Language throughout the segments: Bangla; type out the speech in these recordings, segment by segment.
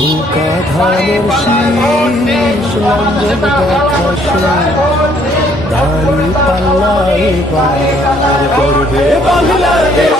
ঠুকা ধানের শীষ লঙ্ঘন দেখাশে দাড়ি পাল্লা এবার করবে বাংলাদেশ।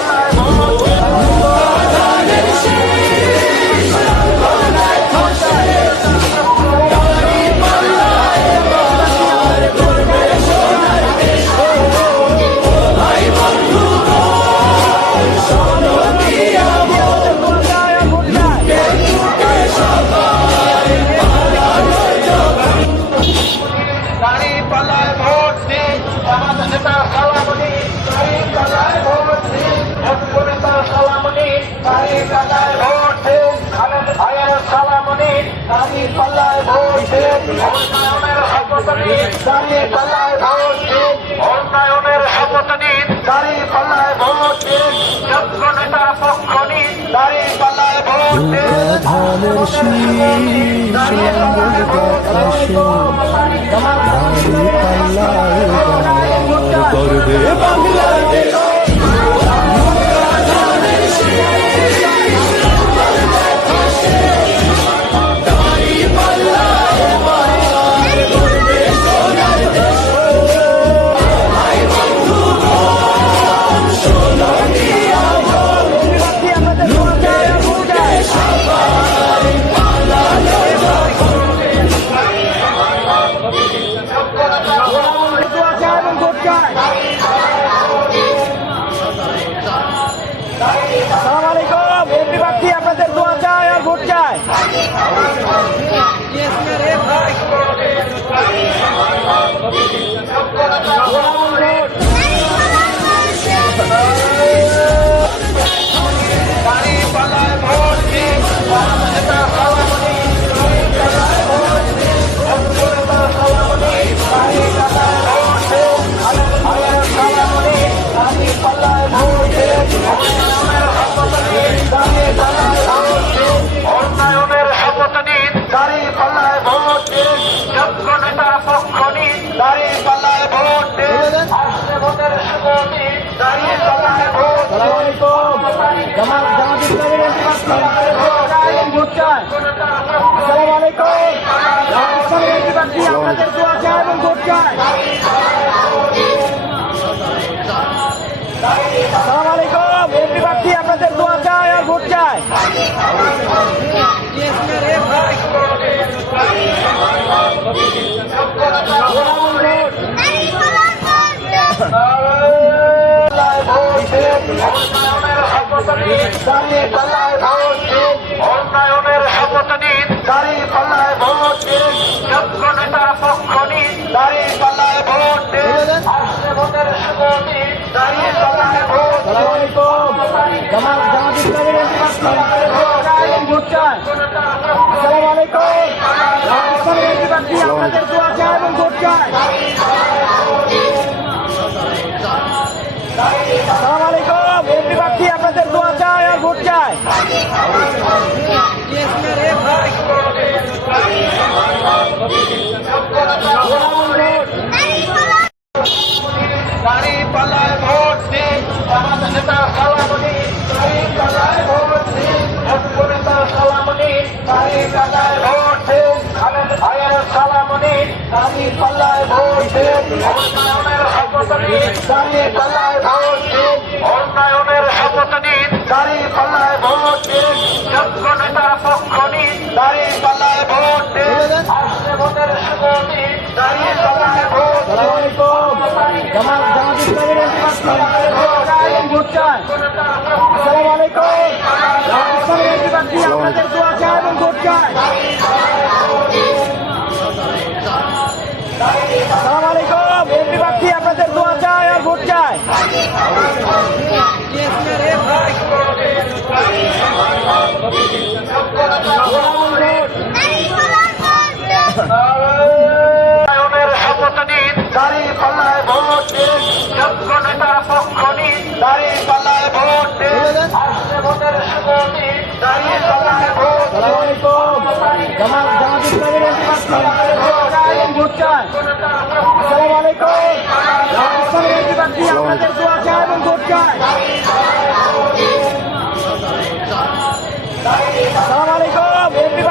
উন্নয়নের শপথ নিন, দাঁড়িয়ে পাল্লায় ভোট দিন, যোগ্য নেতার পক্ষ নিন, দাঁড়িয়ে পাল্লায় ভোট দিন। ধানের শীষ লঙ্ঘন দেখাশে দাড়ি পাল্লা এবার করবে বাংলাদেশ। আপনাদের দোয়া চাই আর ভোট চাই। উন্নয়নের শপথ নিন, দাঁড়িয়ে পাল্লায় ভোট দিন, যোগ্য নেতার পক্ষ নিন, দাঁড়িয়ে পাল্লায় ভোট দিন। আসলে ভোটের সুযোগ দিন, দাঁড়িয়ে পাল্লায় ভোট দিন। আপনাদের দোয়া চাই এবং ভোট চাই। আসসালামু আলাইকুম, এমপি প্রার্থী আপনাদের দোয়া চাই আর ভোট চাই। উন্নয়নের শপথ নিন, দাঁড়িয়ে পাল্লায় ভোট দিন, যোগ্য নেতার পক্ষ নিন, দাঁড়িয়ে পাল্লায় ভোট দিন। আসলে ভোটের সুযোগ দিন, দাঁড়িয়ে পাল্লায় ভোট দিন। ভোট চাই। আসসালামু আলাইকুম, এমপি প্রার্থী আপনাদের দোয়া চাই এবং ভোট চাই। আসসালামু আলাইকুম, এমপি প্রার্থী আপনাদের দোয়া চাই আর ভোট চাই। দাঁড়িয়ে পাল্লায় ভোট দিন, আমাদের নেতা সালামনি, দাঁড়িয়ে পাল্লায় ভোট দিন, যোগ্য নেতা সালামনি, দাঁড়িয়ে পাল্লায় ভোট দিন, খালেদ ভাইয়ের সালামনি, দাঁড়িয়ে পাল্লায় ভোট দিন। উন্নয়নের শপথ নিন, দাঁড়িয়ে পাল্লায় ভোট দিন, উন্নয়নের শপথ নিন, দাঁড়িয়ে পাল্লায় ভোট দিন, যোগ্য নেতার পক্ষ নিন, দাঁড়িয়ে পাল্লায় ভোট দিন। আসলে ভোটের সুযোগ দিন, দাঁড়িয়ে পাল্লায় ভোট দিন। ভোট চাই। আসসালামু আলাইকুম, এমপি প্রার্থী আপনাদের দোয়া চাই এবং ভোট চাই। আসসালামু আলাইকুম, এমপি প্রার্থী আপনাদের দোয়া চাই আর ভোট চাই। উন্নয়নের শপথ নিন, দাঁড়িয়ে পাল্লায় ভোট দিন, যোগ্য নেতার পক্ষ নিন, দাঁড়িয়ে পাল্লায় ভোট দিন। আসলে ভোটের সুযোগ দিন, দাঁড়িয়ে পাল্লায় ভোট দিন। ভোট চাই। আসসালামু আলাইকুম, এমপি প্রার্থী আপনাদের দোয়া চাই এবং ভোট চাই। আসসালামু আলাইকুম, এমপি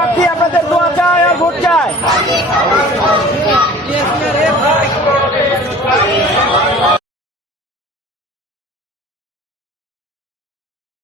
চায়